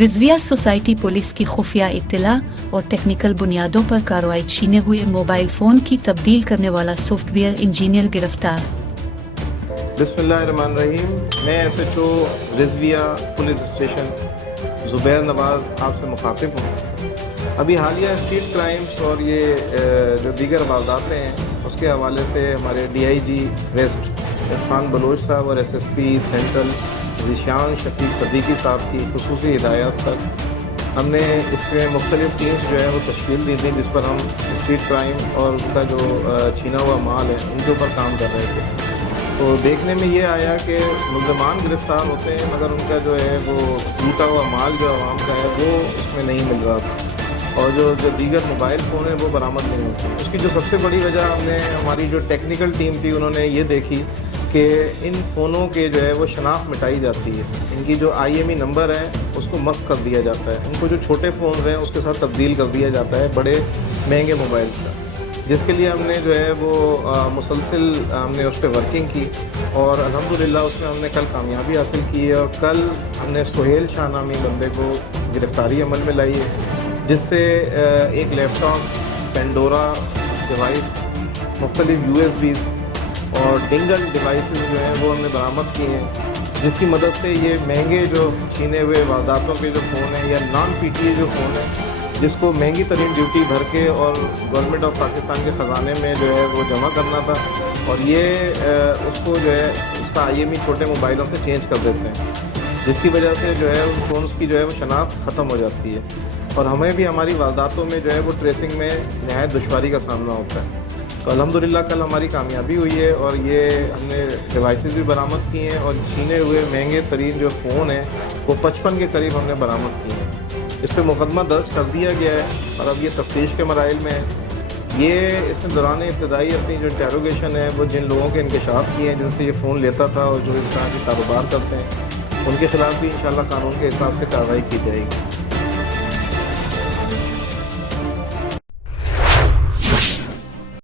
Rizvia society police کی خفیہ اطلاع اور ٹیکنیکل بنیادوں پر کارروائی، چھینے ہوئے موبائل فون کی تبدیل کرنے والا سافٹ ویئر انجینئر گرفتار۔ بسم اللہ الرحمن الرحیم۔ میں S H O Rizvia police station Zubair Nawaz آپ سے مخاطب ہوں۔ ابھی حالیہ اسٹریٹ کرائمز اور یہ جو دیگر وارداتیں ہیں اس کے حوالے سے ہمارے D I G west Irfan Baloch صاحب اور S S P central Zeeshan Shafiq Siddiqui صاحب کی خصوصی ہدایات پر ہم نے اس میں مختلف ٹیمز جو ہے وہ تشکیل دی تھی، جس پر ہم اسٹریٹ کرائم اور ان کا جو چھینا ہوا مال ہے ان کے اوپر کام کر رہے تھے۔ تو دیکھنے میں یہ آیا کہ ملزمان گرفتار ہوتے ہیں مگر ان کا جو ہے وہ لوٹا ہوا مال جو عوام کا ہے وہ اس میں نہیں مل رہا تھا، اور جو دیگر موبائل فون ہیں وہ برآمد نہیں ہوتے۔ اس کی جو سب سے بڑی وجہ ہم نے ہماری جو ٹیکنیکل ٹیم تھی انہوں نے یہ دیکھی کہ ان فونوں کے جو ہے وہ شناخت مٹائی جاتی ہے، ان کی جو آئی ایم ای نمبر ہے اس کو مسخ کر دیا جاتا ہے، ان کو جو چھوٹے فونز ہیں اس کے ساتھ تبدیل کر دیا جاتا ہے بڑے مہنگے موبائل کا، جس کے لیے ہم نے جو ہے وہ مسلسل ہم نے اس پہ ورکنگ کی اور الحمدللہ اس میں ہم نے کل کامیابی حاصل کی ہے، اور کل ہم نے سہیل شاہ نامی بندے کو گرفتاری عمل میں لائی ہے، جس سے ایک لیپ ٹاپ، پینڈورا ڈیوائس، مختلف یو ایس بیز اور ڈنگل ڈیوائسز جو ہیں وہ ہم نے برآمد کیے ہیں، جس کی مدد سے یہ مہنگے جو چھینے ہوئے وارداتوں کے جو فون ہیں یا نان پی ٹی اے جو فون ہیں جس کو مہنگی ترین ڈیوٹی بھر کے اور گورنمنٹ آف پاکستان کے خزانے میں جو ہے وہ جمع کرنا تھا، اور یہ اس کو جو ہے اس کا آئی ایم ای چھوٹے موبائلوں سے چینج کر دیتے ہیں، جس کی وجہ سے جو ہے ان فونز کی جو ہے وہ شناخت ختم ہو جاتی ہے، اور ہمیں بھی ہماری وارداتوں میں جو ہے وہ ٹریسنگ میں نہایت دشواری کا سامنا ہوتا ہے۔ تو الحمدللہ کل ہماری کامیابی ہوئی ہے، اور یہ ہم نے ڈیوائسز بھی برآمد کیے ہیں، اور چھینے ہوئے مہنگے ترین جو فون ہیں وہ 55 کے قریب ہم نے برآمد کیے ہیں۔ اس پہ مقدمہ درج کر دیا گیا ہے اور اب یہ تفتیش کے مراحل میں ہے۔ یہ اس نے دوران ابتدائی اپنی جو انٹیروگیشن ہے وہ جن لوگوں کے انکشاف کیے ہیں جن سے یہ فون لیتا تھا اور جو اس طرح کے کاروبار کرتے ہیں ان کے خلاف بھی انشاءاللہ قانون کے حساب سے کارروائی کی جائے گی۔